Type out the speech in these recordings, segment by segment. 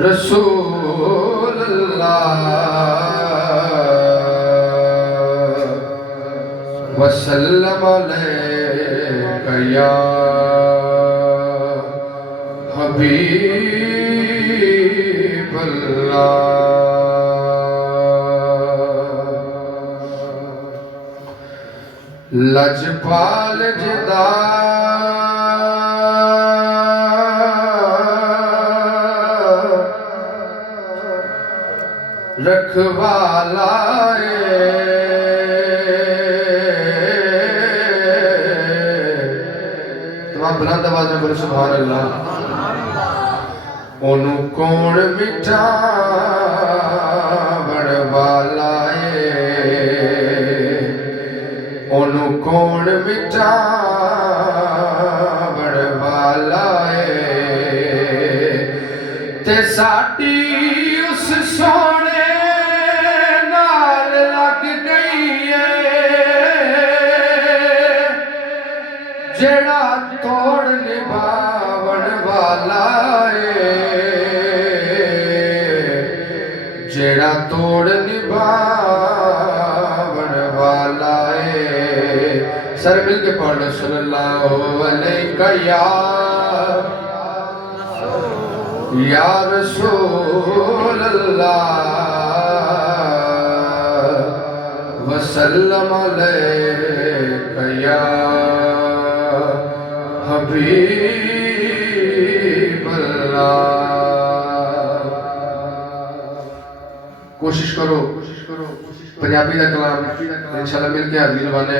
रसूल अल्लाह वसल्लम अलैका या हबीब अल्लाह लजपाल जिदा रखवाला तमाम बुलंद आवाज में बोलो सुभान अल्लाह। ओनू कौन मिटावण वाला ओनू कौन मिटावण वाला ते साडी उस सोने जेड़ा तोड़ निभावण वाला जेड़ा तोड़ निभावण वाला सर मिल के पढ़ सल्लल्लाहु अलैका या रसूल अल्लाह वसल्लम अलैका या हबीब अल्लाह। कोशिश करो पंजाबी का कलाम इंशाल्लाह मिल के हाजिर बने।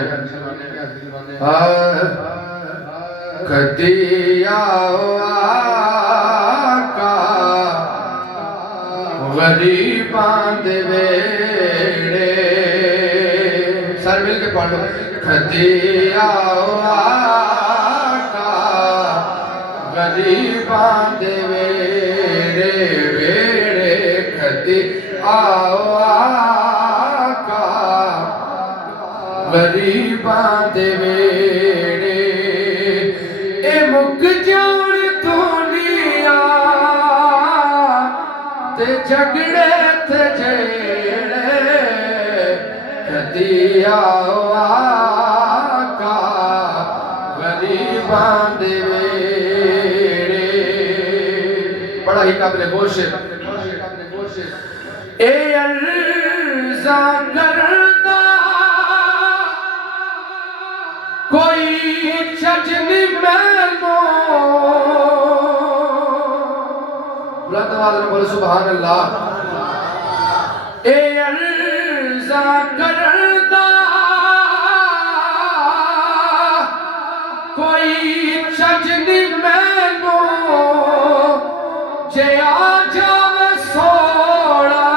कदी आओ आका गरीबां दे वेड़े सर मिल के पढ़ो। कदी आओ गरीबां दे वेड़े वेड़े कदी आओ आका गरीबां दे वेड़े ए मुक जान दुनिया ते झगड़े ते जेड़े कदी आओ आका गरीबां दे बड़ा ही काबिल गोश ए अर्ज़ा करदा कोई चजनी मैनो बुलंद आवाज में बोलो सुभान अल्लाह। ए अर्ज़ा करदा कोई चजनी मैनो जे आ जावे सोड़ा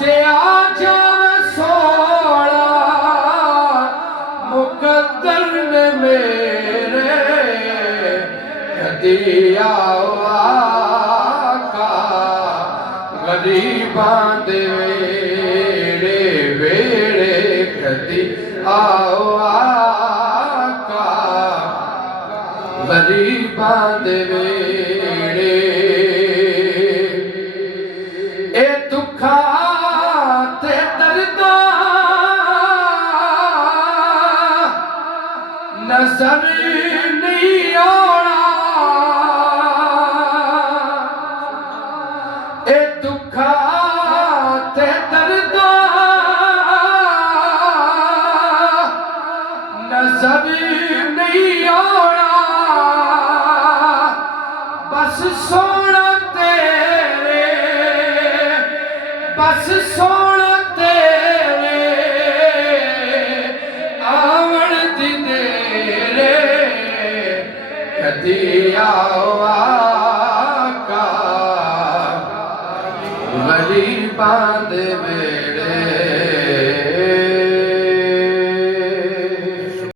जे आ जावे सोड़ा मुकद्दर ने मेरे कदी आओ आका गरीबां दे वेड़े वेड़े कदी आओ आका गरीबां दे वेड़े ए दुखा ते दर्दा नजर नहीं आना ए दुखा ते दर्दा नजर नहीं आना बस सोना तेरे बस सोना तेरे आवण दी देरे कदी आओ आका गरीबां दे